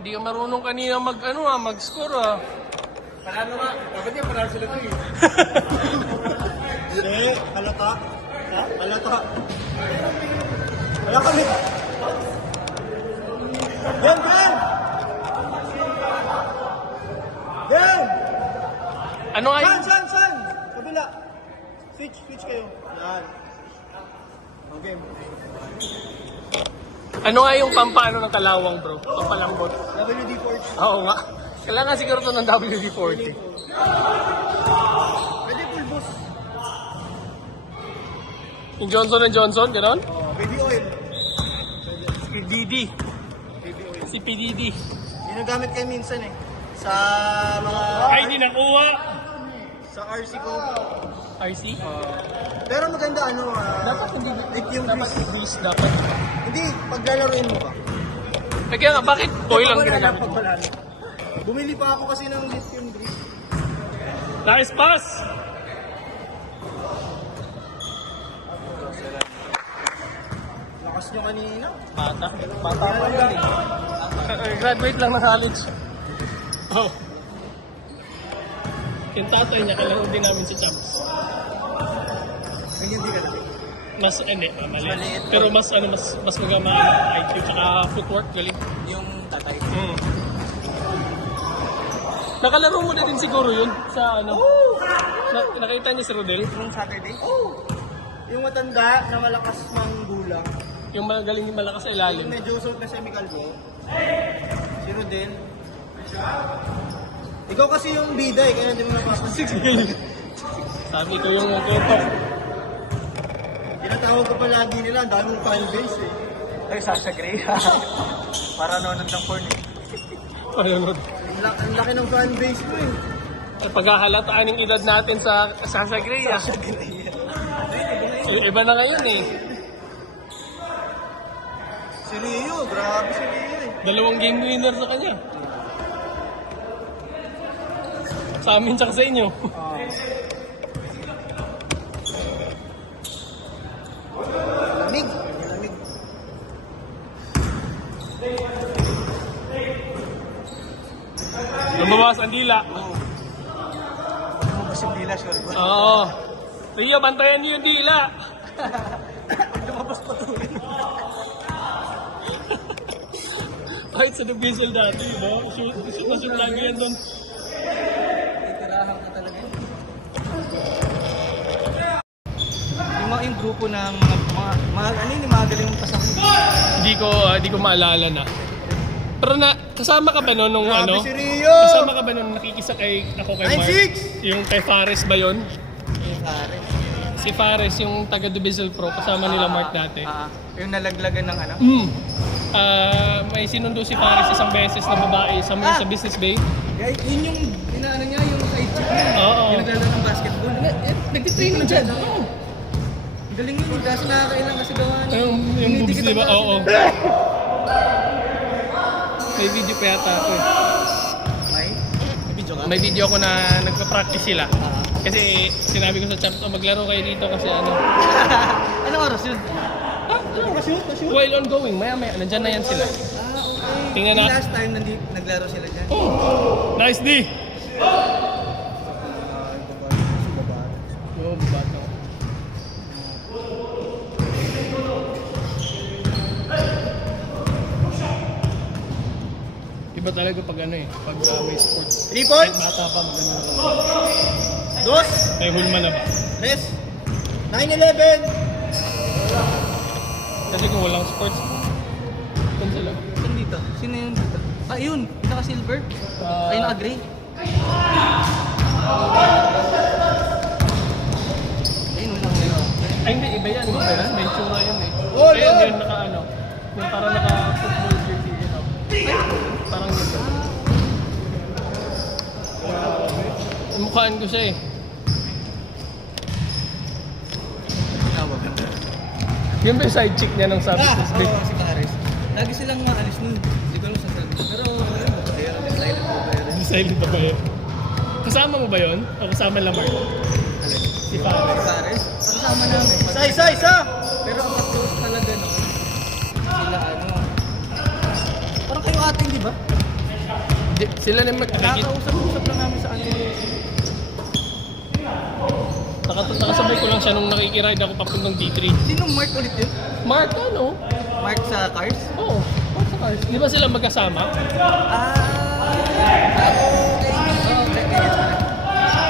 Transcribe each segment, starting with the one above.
Hindi ka marunong kanina mag-score Panalo nga. Dapat yung panalo sila ito eh. Hindi, halata. Halata. Wala kami. Ben! Ben! Ben! Ano nga yung... San! Kabila. Switch kayo. Yan. Okay. Ano nga yung pampaano ng kalawang, bro? Pampalambot. WD-40. Oo nga. Kailangan siguro to ng WD-40. Pwede pulbos. Yung Johnson & Johnson, gano'n? Baby oil. Si DD. Baby oil. Si PDD. Ginagamit kayo minsan eh. Sa mga... Ay, hindi nakuha. Sa RC ko. RC? Pero maganda Dapat hindi. yung Dapat grease. grease dapat. Hindi, paglalaroin mo ba? Kaya nga, bakit oil ang ginagamit mo? Bumili pa ako kasi ng lithium grease. Nice pass! Lakas nyo kanina. Bata pa yun graduate lang ng college. Oh. Yung tatay niya, kalaro din namin sa Champs. Ganyan di ka na. Mas, mali. Maliit. Pero mas magama IQ tsaka footwork, galing. Yung tatay. Nakalaro mo na din siguro yun sa nakita niyo si Rodel? Nung Saturday? Yung matanda na malakas mang gulang. Yung magaling yung malakas sa Yung ilalim. medyo usok na semi-calvo. Si Rodel. Ikaw kasi yung bida eh, kaya hindi mo napapansin. Sabi ko yung tutok. Tinatawag ko palagi nila, ang daming fan base eh. Ay, Sasha Grey. Para nanonood ng porn eh. Ayun. Ang laki ng fan base ko eh. Pagkahalataan ng edad natin sa Sasha Grey. Iba na ngayon eh. Si Rio, grabe si Rio eh. 2 game winner sa kanya. Sa amin tsaka sa inyo. Lamig. Lamig. Lumabas ang dila. Lumabas yung dila, sure ba? Oo. Rio, bantayan niyo yung dila. Lumabas pa to eh. Kahit sa Division dati, no? Shoot na shoot lagi yan doon. Itirahan ka talaga. Yung grupo ng mga galing pasakit. Hindi ko maalala na. Pero kasama ka ba noon nung Grabe si Rio! Kasama ka ba nung nakikisakay ako kay Mark? 9-6! Yung kay Fares ba yun? Pare. Si Fares, yung taga Division Pro, kasama nila Mark dati. Yung nalaglagan ng ano? May sinundo si Fares isang beses na babae sa Business Bay. Guys, yun yung inaano niya, yung side chick niya. Oo. Yung naglalaro ng basketball. Nagtitraining dyan. Galing yun, kasi nakakailang kasi gawa niya. Yung boobs, di ba? Oo. May video pa yata ako eh. May video ka? May video ako na nagpa-practice sila. Kasi sinabi ko sa champs, maglaro kayo dito kasi Anong oras yun? Kashoot. While ongoing, maya-maya, nandyan na yan sila. Okay. Tingnan Yung na. last time naglaro sila dyan. Oh! Nice D! Oh, bata. Iba talaga pag pag may sports. 3 points? Kahit bata pa, maganda na. Dos? May hulma na ba? Tres? 9-11? Kasi kung walang sports, kung sila. Saan dito? Sino yun dito? Yun! Naka-silver? Ay, naka-gray? Ayun, wala ngayon. Ay, hindi, iba yan. Iba yan. May tsura yan eh. Oh, Ayun, Lord! yun, yung parang naka-football jersey yun. Parang yun. Mukhaan ko siya eh. Yun ba yung side chick niya ng sabi ko? Oo, si Paris. Lagi silang maalis nun. Hindi ko alam sa sabi. Pero, ayun, babayaran. Silent babayaran. Silent ba yun? Kasama mo ba yun? O kasama Lamar? Si Fares. Paris? Kasama namin. Isa! Pero ang close talaga no. Sila ano. Parang kayo ating, di ba? Sila na magkakit. Nakakausap-usap lang namin sa ano. Nakasabay ko lang siya nung nakikiride ako papuntang D3. Sinong Mark ulit yun? Mark, ano? Mark sa cars? Oo. Mark sa cars. Di ba sila magkasama?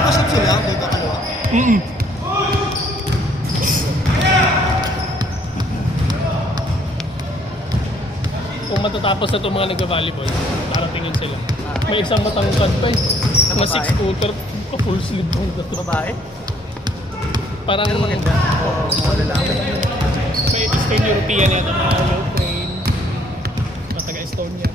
Nakasap sila, may kakalawa. Mm. Kung matatapos na itong mga nag-volleyball, paratingin sila. May isang matangkad pa eh. Na Na babae? 6-footer, full sleeve mo na to. Babae? Parang Pero maganda. Oo, mga lalaki. may Eastern European yata, mga Ukraine, mga taga-Estonia.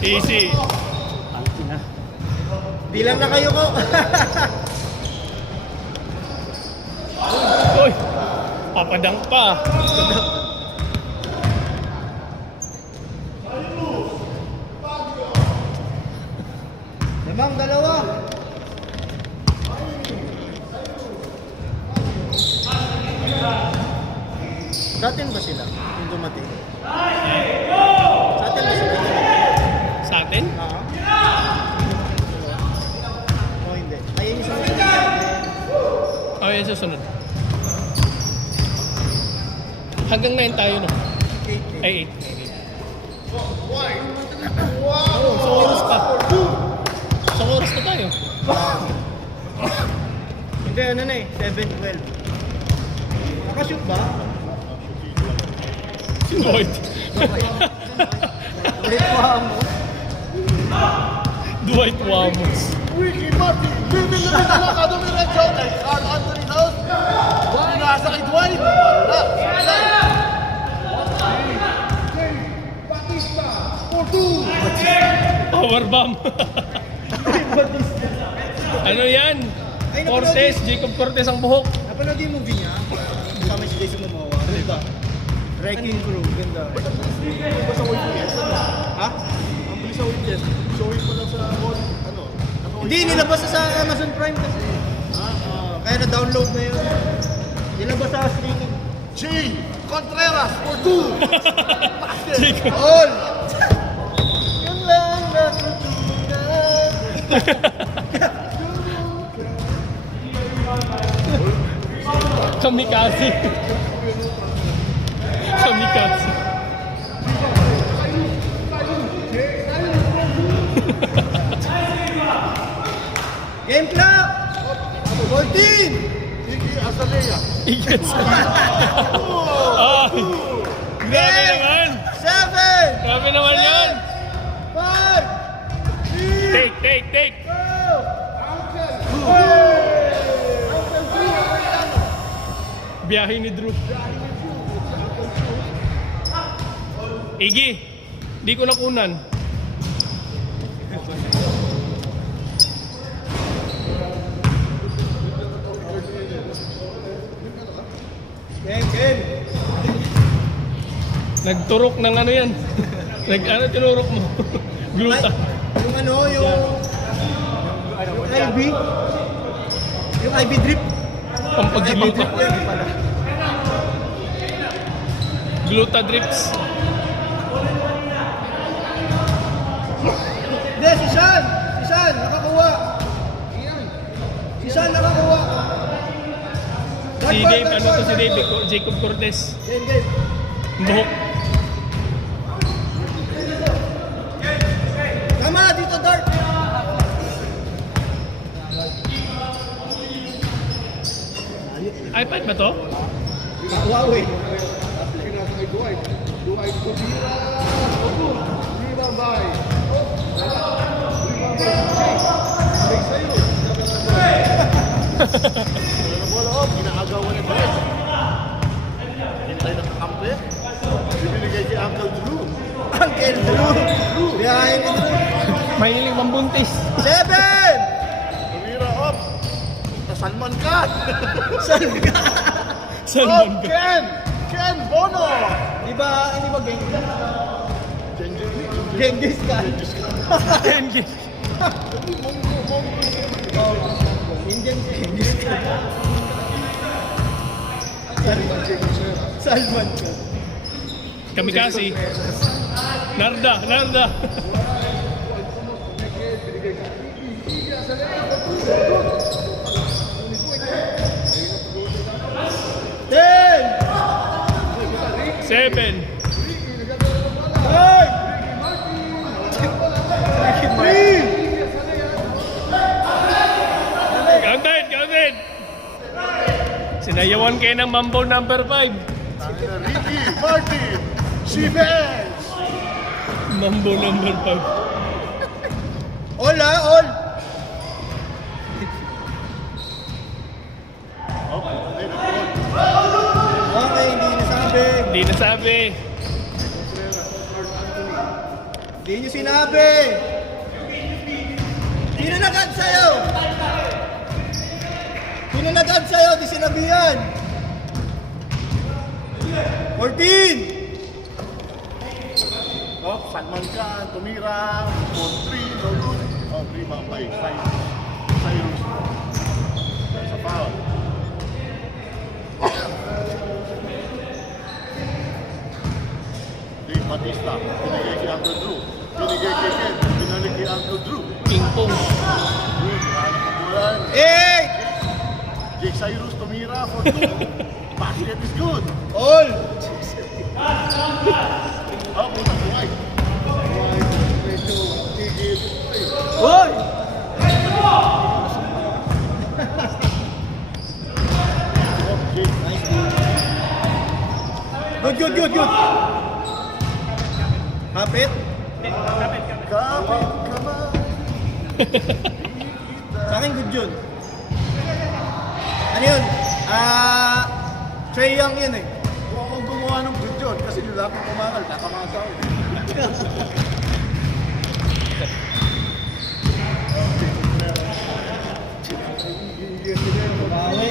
Easy. Bilang na kayo ko. Uy! Papadang pa. Limang dalawa. Sa atin ba sila? Yung dumating? Sa atin ba sila? Sa atin? Oo. O hindi. Ayun yung sumunod. Oh, yan susunod. Hanggang 9 tayo, no? Ay, 8. Oh, so oras pa. So oras na tayo. Hindi, ano na eh. 7-12. Nakashoot ba? Si Lloyd. Ulit mo mo. Dwight Wamos. Ricky Martin, living the Nakado Mirancho, kay Carl Anthony Towns. Nasa kay Dwight. Wala. Batista, for 2. Powerbomb. Ano yan? Ay, Cortez, Jacob Cortez ang buhok. Napanood yung movie niya? Kasama si Jason Momoa. Ano ba? Wrecking Crew. Ganda. Ba sa weekend? Ha? Ang bilis sa weekend. Showing mo lang sa ano? Hindi, nilabas na sa Amazon Prime kasi. Kaya na-download na yun. Nilabas sa streaming. G. Contreras, for 2. Jacob. All! Yun lang natutunan. Kamikaze. Kamikaze. Game clock! 14! Ricky Azalea. Ikat sa... Ay! Grabe naman! 7! Grabe naman yan! 5! Take! Biyahe ni Drew. Iggy, di ko nakunan. Game! Nagturok ng ano yan. Ano tinurok mo? Gluta. Yung ano, yung IB. Yung IB drip. Pampag-gluta. Yung pala. Gluta drips. Hindi, si Sean! Si Sean, nakakuha! Si Sean nakakuha! Si Dave, ano to si Dave? Jacob Cortez. Game! Buhok. Tama, dito Dart! iPad ba to? Huawei. Nasa kay Dwight. Dwight, Kobira. Kobira, bye. Bola, inaagawan na tayo. Hindi tayo nakakampi. Binigay si Uncle Drew. Uncle Drew! Biyahe ni Drew! May niling pambuntis. 7! Kobira, up. Salman ka. Salman ka. Ken Bono. Di ba Genghis Khan? Genghis. Indian Genghis Khan. Salman ka. Kamikasi. Narda, Narda. Ten! 7. Nine! Three! Counted, counted. Sinayawan kayo ng Mambo number 5. Ricky Martin, Chivens. Mambo number 5. All ha, all! Okay, hindi nasabi. Hindi nasabi. Hindi nyo sinabi. Sino nag-add sa'yo? Sino nag-add sa'yo? Di sinabihan. 14! Oh, Salman Khan, tumira, 4-3, no good. Oh, prima by Cyrus. Sa foul. Dave Batista, binigay kay Uncle Drew. Binigay kay Ken, binalik kay Uncle Drew. Ping pong. Good, maraming kabulan. 8! Jake Cyrus tumira for 2. Basket is good. All! Oh, punta si White. White, medyo tigil. All! Oh, Jake. Good. Kapit? Kapit kamay. Sa akin, good yun. Ano yun? Trey Young yun eh. Huwag akong gumawa ng good yun kasi yung lahat ng kumangal, kakamasa ko. Bawi.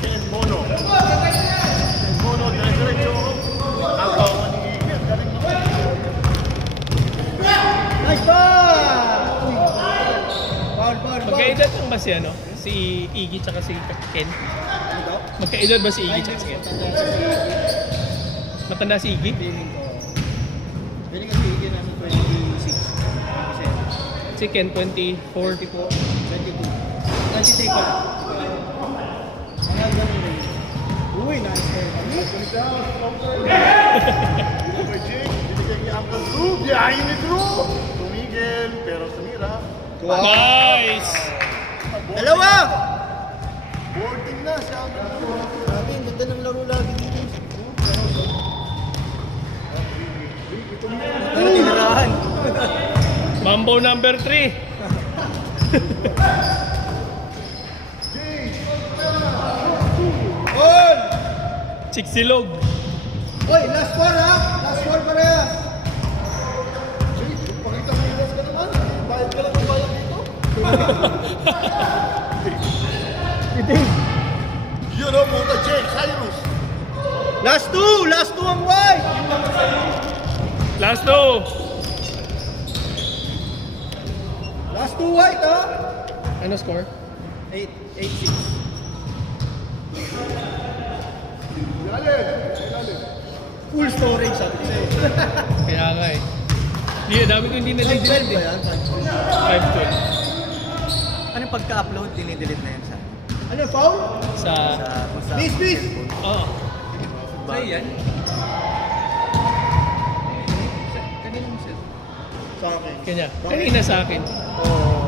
Ken Mono. Ken Mono, dire-diretso. Agawan ni Iggy. Galing mo. Nice pass! Uy. Foul. Magkaedad lang ba si ano? Si Iggy tsaka si Ken? Ano daw? Magkaedad ba si Iggy tsaka si Ken? Matanda si Iggy? Feeling ko. Feeling kasi Iggy nasa 26. 27. Si Ken 24. 44. 22. 23 pa lang. Mga ganun rin. Uy, nice hair. Binigay Jake, binigay kay Uncle Drew. Biyahin ni Drew. Tumigil, pero tumira. Nice! Dalawa! Boarding na si Uncle Drew. Sabi, ang ganda ng laro lagi dito. Pero tinirahan. Mambo number 3. All! Chiksilog. Oy, last four ha! Last four parehas! Jake, pakita mo yung ka naman. Bayad ka lang ng bayad dito. Yun o, muna Jake, Cyrus. Last two ang white! Last 2. Last two white ha! Ano score? 8-6. Full storage sabi ko sa'yo. Kaya nga eh. Hindi, dami ko hindi na-delete 5-12 ba eh. yan? 5-12. Ano pagka-upload, dinidelete na yan sa Ano, foul? Sa... Miss! Oo. Play yan? Sa akin. Kanya. Kanina sa akin. Oo.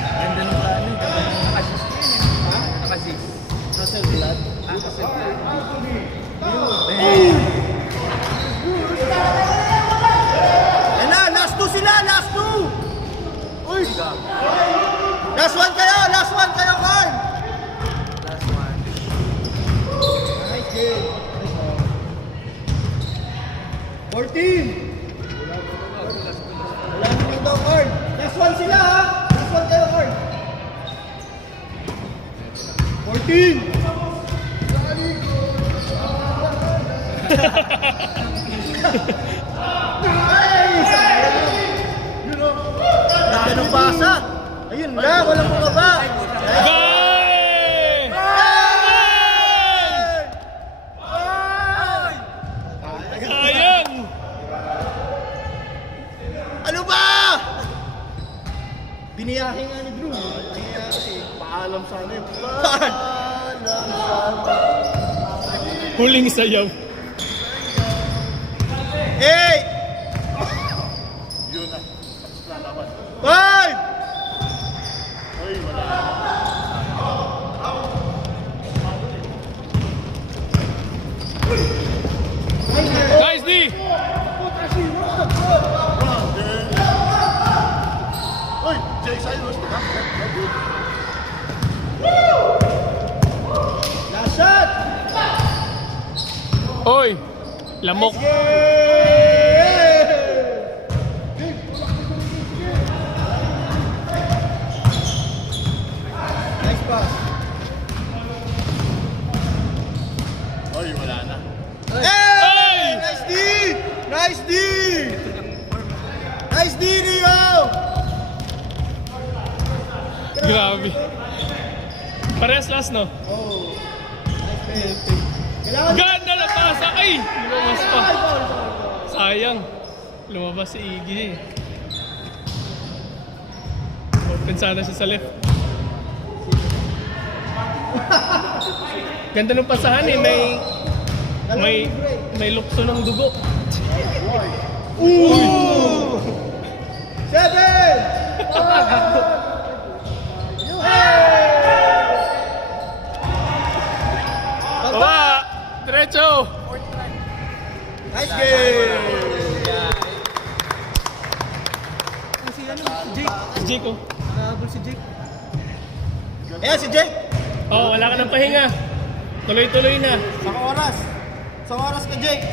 Ganda nung ano, ganda nung nakasis yun eh. Ha? Nakasis. Nasa blood. Ah, kasi Yan na, last two sila! Last two! Uy! Last one kayo, Carl! last one. Nice game. 14! Wala mo dito, Carl. Last one sila, ha? Last one kayo, Carl. 14! Nice! pasa. Ayun lang, walang bumaba. Goal! Sayang! Ano ba? Biniyahe nga ni Drew. Paalam sana yun. Huling sayaw. Hey! Yun na. Tapos na naman. 5! Uy, wala. Guys, D! Uy, Jay Cyrus. Last shot! Oy! Lamok. Nice pass. Uy, wala na. Hey! Nice D! Nice D! Nice D, Rio! Grabe. Parehas last, no? Oh. Nice play. Kailangan Ganda na pasa! Ay! Lumabas pa. Sayang. Lumabas si Iggy. Open sana siya sa left. Ganda ng pasahan eh. May lukso ng dugo. 7! Baba! Diretso! Nice game! Si Jake. Si Jake, oh. Nakahabol si Jake. Ayan si Jake! Oh, wala ka ng pahinga. Tuloy-tuloy na. Sa oras ka, Jake!